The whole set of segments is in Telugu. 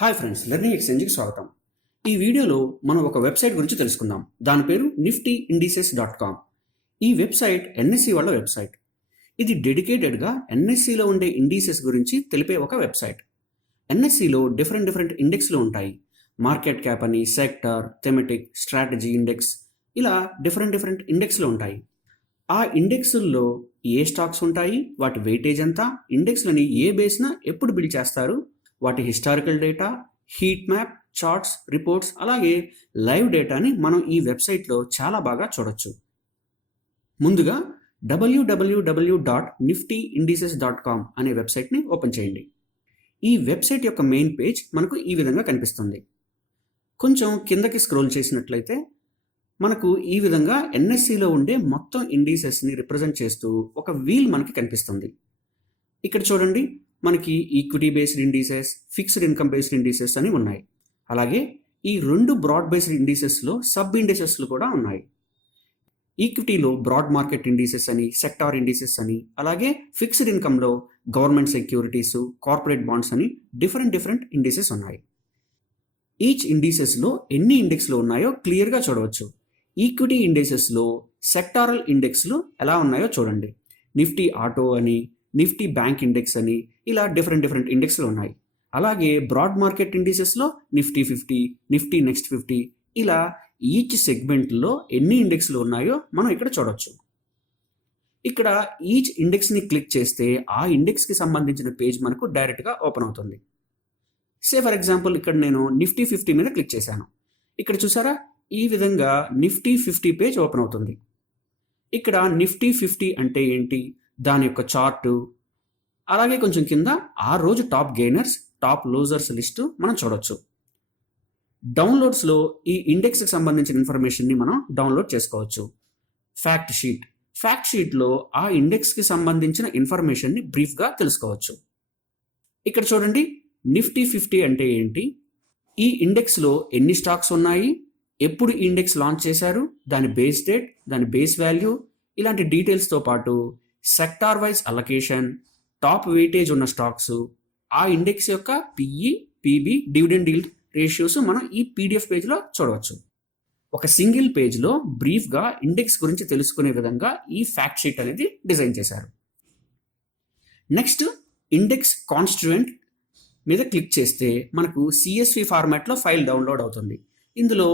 హాయ్ ఫ్రెండ్స్, లెర్నింగ్ ఎక్స్చేంజ్కి స్వాగతం. ఈ వీడియోలో మనం ఒక వెబ్సైట్ గురించి తెలుసుకుందాం. దాని పేరు NiftyIndices.com. ఈ వెబ్సైట్ ఎన్ఎస్సి వాళ్ళ వెబ్సైట్. ఇది డెడికేటెడ్గా ఎన్ఎస్సిలో ఉండే ఇండిసెస్ గురించి తెలిపే ఒక వెబ్సైట్. ఎన్ఎస్సిలో డిఫరెంట్ ఇండెక్స్లు ఉంటాయి. మార్కెట్ క్యాప్ అని, సెక్టర్, థెమెటిక్, స్ట్రాటజీ ఇండెక్స్, ఇలా డిఫరెంట్ ఇండెక్స్లు ఉంటాయి. ఆ ఇండెక్స్ల్లో ఏ స్టాక్స్ ఉంటాయి, వాటి వెయిటేజ్ ఎంత, ఇండెక్స్లని ఏ బేస్న ఎప్పుడు బిల్డ్ చేస్తారు, వాటి historical data, heat map, charts, reports, అలాగే లైవ్ డేటాని మనం ఈ వెబ్సైట్లో చాలా బాగా చూడొచ్చు. ముందుగా www.niftyindices.com అనే వెబ్సైట్ని ఓపెన్ చేయండి. ఈ వెబ్సైట్ యొక్క మెయిన్ పేజ్ మనకు ఈ విధంగా కనిపిస్తుంది. కొంచెం కిందకి స్క్రోల్ చేసినట్లయితే మనకు ఈ విధంగా ఎన్ఎస్సిలో ఉండే మొత్తం ఇండిసెస్ని రిప్రజెంట్ చేస్తూ ఒక వీల్ మనకి కనిపిస్తుంది. ఇక్కడ చూడండి, మనకి equity based indices, fixed income based indices అని ఉన్నాయి. అలాగే ఈ రెండు బ్రాడ్ బేస్డ్ ఇండిసెస్లో సబ్ ఇండిసెస్లు కూడా ఉన్నాయి. ఈక్విటీలో బ్రాడ్ మార్కెట్ ఇండిసెస్ అని, సెక్టార్ ఇండిసెస్ అని, అలాగే ఫిక్స్డ్ ఇన్కమ్లో గవర్నమెంట్ సెక్యూరిటీస్, కార్పొరేట్ బాండ్స్ అని డిఫరెంట్ ఇండిసెస్ ఉన్నాయి. ఈచ్ ఇండిసెస్లో ఎన్ని ఇండెక్స్లు ఉన్నాయో క్లియర్గా చూడవచ్చు. ఈక్విటీ ఇండిసెస్లో సెక్టారల్ ఇండెక్స్లు ఎలా ఉన్నాయో చూడండి. నిఫ్టీ ఆటో అని, నిఫ్టీ బ్యాంక్ ఇండెక్స్ అని, ఇలా డిఫరెంట్ ఇండెక్స్లు ఉన్నాయి. అలాగే బ్రాడ్ మార్కెట్ ఇండిసెస్లో నిఫ్టీ 50, నిఫ్టీ నెక్స్ట్ 50, ఇలా ఈచ్ సెగ్మెంట్లో ఎన్ని ఇండెక్స్లు ఉన్నాయో మనం ఇక్కడ చూడవచ్చు. ఇక్కడ ఈచ్ ఇండెక్స్ని క్లిక్ చేస్తే ఆ ఇండెక్స్కి సంబంధించిన పేజ్ మనకు డైరెక్ట్గా ఓపెన్ అవుతుంది. ఫర్ ఎగ్జాంపుల్ ఇక్కడ నేను నిఫ్టీ 50 మీద క్లిక్ చేశాను. ఇక్కడ చూసారా, ఈ విధంగా నిఫ్టీ 50 పేజ్ ఓపెన్ అవుతుంది. ఇక్కడ నిఫ్టీ 50 అంటే ఏంటి, దాని యొక్క చార్టు, అలాగే కొంచెం కింద ఆ రోజు top gainers, top losers list మనం చూడొచ్చు. డౌన్లోడ్స్లో ఈ ఇండెక్స్కి సంబంధించిన ఇన్ఫర్మేషన్ని మనం డౌన్లోడ్ చేసుకోవచ్చు. ఫ్యాక్ట్ షీట్లో ఆ ఇండెక్స్కి సంబంధించిన ఇన్ఫర్మేషన్ని బ్రీఫ్గా తెలుసుకోవచ్చు. ఇక్కడ చూడండి, నిఫ్టీ 50 అంటే ఏంటి, ఈ ఇండెక్స్లో ఎన్ని స్టాక్స్ ఉన్నాయి, ఎప్పుడు ఇండెక్స్ లాంచ్ చేశారు, దాని బేస్ డేట్, దాని బేస్ వాల్యూ, ఇలాంటి డీటెయిల్స్తో పాటు sector wise allocation, top weightage ఉన్న స్టాక్స్, ఆ ఇండెక్స్ యొక్క PE, PB, dividend yield ratios మనం ఈ పీడిఎఫ్ పేజ్లో చూడవచ్చు. ఒక సింగిల్ పేజ్లో బ్రీఫ్గా ఇండెక్స్ గురించి తెలుసుకునే విధంగా ఈ ఫ్యాక్ట్ షీట్ అనేది డిజైన్ చేశారు. నెక్స్ట్, ఇండెక్స్ కాన్స్టిట్యూయెంట్ మీద క్లిక్ చేస్తే మనకు CSV ఫార్మాట్లో ఫైల్ డౌన్లోడ్ అవుతుంది. ఇందులో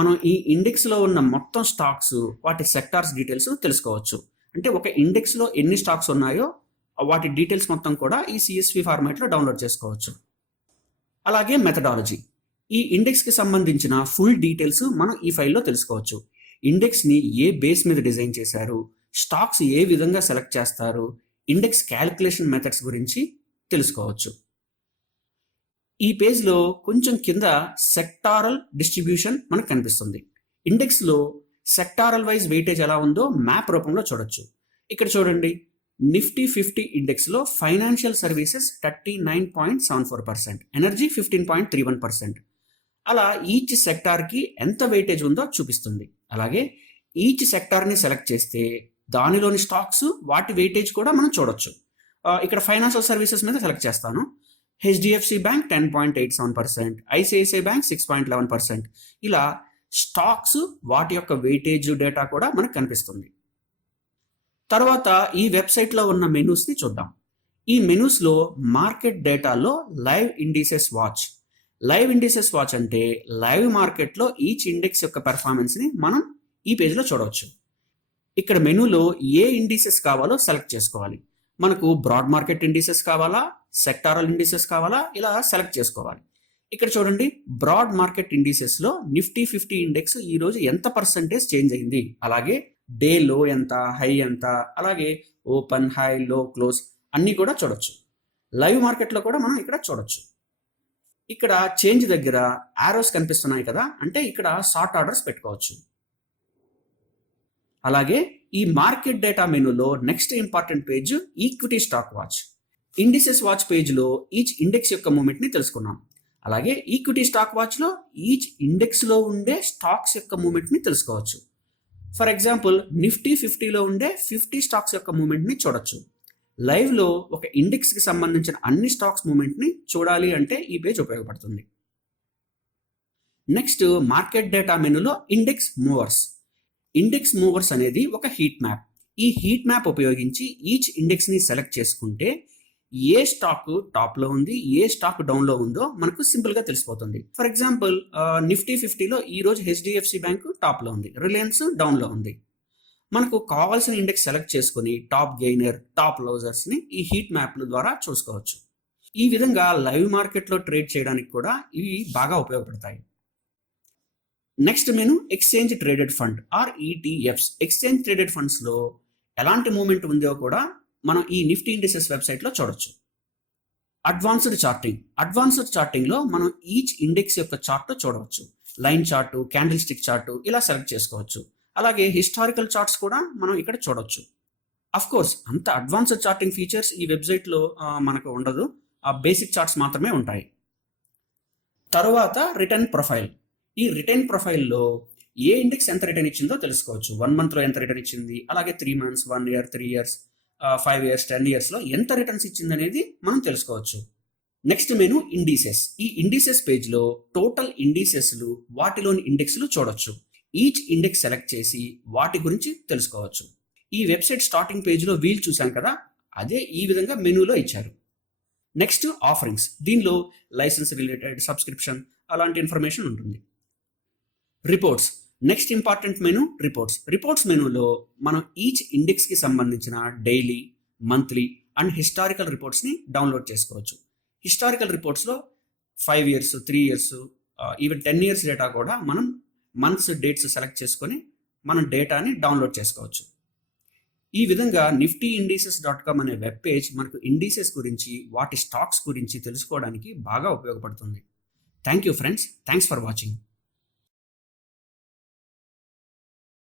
మనం ఈ ఇండెక్స్లో ఉన్న మొత్తం స్టాక్స్, వాటి సెక్టార్స్ డీటెయిల్స్ తెలుసుకోవచ్చు. అంటే ఒక ఇండెక్స్లో ఎన్ని స్టాక్స్ ఉన్నాయో వాటి డీటెయిల్స్ మొత్తం కూడా ఈ CSV ఫార్మాట్లో డౌన్లోడ్ చేసుకోవచ్చు. అలాగే మెథడాలజీ, ఈ ఇండెక్స్కి సంబంధించిన ఫుల్ డీటెయిల్స్ మనం ఈ ఫైల్లో తెలుసుకోవచ్చు. ఇండెక్స్ని ఏ బేస్ మీద డిజైన్ చేశారు, స్టాక్స్ ఏ విధంగా సెలెక్ట్ చేస్తారు, ఇండెక్స్ క్యాలిక్యులేషన్ మెథడ్స్ గురించి తెలుసుకోవచ్చు. ఈ పేజ్లో కొంచెం కింద సెక్టారల్ డిస్ట్రిబ్యూషన్ మనకు కనిపిస్తుంది. ఇండెక్స్లో సెక్టారల్ వైజ్ వెయిటేజ్ ఎలా ఉందో మ్యాప్ రూపంలో చూడొచ్చు. ఇక్కడ చూడండి, నిఫ్టీ 50 ఇండెక్స్లో ఫైనాన్షియల్ సర్వీసెస్ 39.74%, ఎనర్జీ 15.31%, అలా ఈచ్ సెక్టార్కి ఎంత వెయిటేజ్ ఉందో చూపిస్తుంది. అలాగే ఈచ్ సెక్టార్ని సెలెక్ట్ చేస్తే దానిలోని స్టాక్స్, వాటి వెయిటేజ్ కూడా మనం చూడొచ్చు. ఇక్కడ ఫైనాన్షియల్ సర్వీసెస్ మీద సెలెక్ట్ చేస్తాను. HDFC బ్యాంక్ 10.87%, ICICI బ్యాంక్ 6.11%, ఇలా స్టాక్స్, వాటి యొక్క వెయిటేజ్ డేటా కూడా మనకు కనిపిస్తుంది. తర్వాత ఈ వెబ్సైట్లో ఉన్న మెనూస్ని చూద్దాం. ఈ మెనూస్లో మార్కెట్ డేటాలో live indices watch. Live indices watch అంటే లైవ్ మార్కెట్లో ఈచ్ ఇండెక్స్ యొక్క పెర్ఫార్మెన్స్ని మనం ఈ పేజ్లో చూడవచ్చు. ఇక్కడ మెనూలో ఏ ఇండిసెస్ కావాలో సెలెక్ట్ చేసుకోవాలి. మనకు బ్రాడ్ మార్కెట్ ఇండిసెస్ కావాలా, సెక్టారల్ ఇండిసెస్ కావాలా, ఇలా సెలెక్ట్ చేసుకోవాలి. ఇక్కడ చూడండి, బ్రాడ్ మార్కెట్ ఇండిసెస్లో నిఫ్టీ 50 ఇండెక్స్ ఈరోజు ఎంత పర్సెంటేజ్ చేంజ్ అయింది, అలాగే డే లో ఎంత, హై ఎంత, అలాగే ఓపెన్, హై, లో, క్లోజ్ అన్నీ కూడా చూడొచ్చు. లైవ్ మార్కెట్లో కూడా మనం ఇక్కడ చూడొచ్చు. ఇక్కడ చేంజ్ దగ్గర ఆరోస్ కనిపిస్తున్నాయి కదా, అంటే ఇక్కడ సార్ట్ ఆర్డర్స్ పెట్టుకోవచ్చు. అలాగే ఈ మార్కెట్ డేటా మెనూలో next important page equity stock watch. Indices watch పేజ్లో ఈచ్ ఇండెక్స్ యొక్క మూమెంట్ని తెలుసుకున్నాం. అలాగే ఈక్విటీ స్టాక్ వాచ్లో ఈచ్ ఇండెక్స్లో ఉండే స్టాక్స్ యొక్క మూమెంట్ని తెలుసుకోవచ్చు. ఫర్ ఎగ్జాంపుల్ నిఫ్టీ 50లో ఉండే 50 స్టాక్స్ యొక్క మూమెంట్ని చూడొచ్చు. లైవ్లో ఒక ఇండెక్స్కి సంబంధించిన అన్ని స్టాక్స్ మూమెంట్ని చూడాలి అంటే ఈ పేజ్ ఉపయోగపడుతుంది. నెక్స్ట్ మార్కెట్ డేటా మెనూలో ఇండెక్స్ మూవర్స్. ఇండెక్స్ మూవర్స్ అనేది ఒక హీట్ మ్యాప్. ఈ హీట్ మ్యాప్ ఉపయోగించి ఈచ్ ఇండెక్స్ని సెలెక్ట్ చేసుకుంటే ఏ స్టాక్ టాప్లో ఉంది, ఏ స్టాక్ డౌన్లో ఉందో మనకు సింపుల్గా తెలిసిపోతుంది. ఫర్ ఎగ్జాంపుల్ నిఫ్టీ 50లో ఈరోజు హెచ్డిఎఫ్సి బ్యాంక్ టాప్లో ఉంది, రిలయన్స్ డౌన్లో ఉంది. మనకు కావాల్సిన ఇండెక్స్ సెలెక్ట్ చేసుకుని టాప్ గెయినర్, టాప్ లూజర్స్ని ఈ హీట్ మ్యాప్ల ద్వారా చూసుకోవచ్చు. ఈ విధంగా లైవ్ మార్కెట్లో ట్రేడ్ చేయడానికి కూడా ఇవి బాగా ఉపయోగపడతాయి. Next menu exchange traded fund are ETFs. Exchange traded ఫండ్స్లో ఎలాంటి మూమెంట్ ఉందో కూడా మనం ఈ నిఫ్టీ ఇండిసెస్ వెబ్సైట్లో చూడొచ్చు. Advanced charting. అడ్వాన్స్డ్ చార్టింగ్లో మనం ఈచ్ ఇండెక్స్ యొక్క చార్ట్ చూడవచ్చు. Line chart, candle stick chart ఇలా సెలెక్ట్ చేసుకోవచ్చు. అలాగే హిస్టారికల్ చార్ట్స్ కూడా మనం ఇక్కడ చూడొచ్చు. అఫ్ కోర్స్ అంత అడ్వాన్స్డ్ చార్టింగ్ ఫీచర్స్ ఈ వెబ్సైట్లో మనకు ఉండదు, ఆ బేసిక్ చార్ట్స్ మాత్రమే ఉంటాయి. తరువాత రిటర్న్ ప్రొఫైల్. ఈ రిటర్న్ ప్రొఫైల్లో ఏ ఇండెక్స్ ఎంత రిటర్న్ ఇచ్చిందో తెలుసుకోవచ్చు. 1 monthలో ఎంత రిటర్న్ ఇచ్చింది, అలాగే 3 months, 1 year, 3 years, 5 years, 10 yearsలో ఎంత రిటర్న్స్ ఇచ్చింది అనేది మనం తెలుసుకోవచ్చు. Next menu indices. ఈ ఇండిసెస్ పేజ్లో టోటల్ ఇండిసెస్లు, వాటిలోని ఇండెక్స్లు చూడొచ్చు. ఈచ్ ఇండెక్స్ సెలెక్ట్ చేసి వాటి గురించి తెలుసుకోవచ్చు. ఈ వెబ్సైట్ స్టార్టింగ్ పేజ్లో వీల్ చూసాం కదా, అదే ఈ విధంగా మెనూలో ఇచ్చారు. Next offerings. దీనిలో లైసెన్స్ రిలేటెడ్, సబ్స్క్రిప్షన్ అలాంటి ఇన్ఫర్మేషన్ ఉంటుంది. Reports. Next important menu reports. Reports మెనూలో మనం ఈచ్ ఇండెక్స్కి సంబంధించిన డైలీ, మంత్లీ అండ్ హిస్టారికల్ రిపోర్ట్స్ని డౌన్లోడ్ చేసుకోవచ్చు. హిస్టారికల్ రిపోర్ట్స్లో 5 years, 3 years, even 10 years data కూడా మనం మంత్స్, డేట్స్ సెలెక్ట్ చేసుకొని మనం డేటాని డౌన్లోడ్ చేసుకోవచ్చు. ఈ విధంగా నిఫ్టీ ఇండిసెస్.com అనే వెబ్ పేజ్ మనకు ఇండిసెస్ గురించి, వాటి స్టాక్స్ గురించి తెలుసుకోవడానికి బాగా ఉపయోగపడుతుంది. Thank you friends, thanks for watching.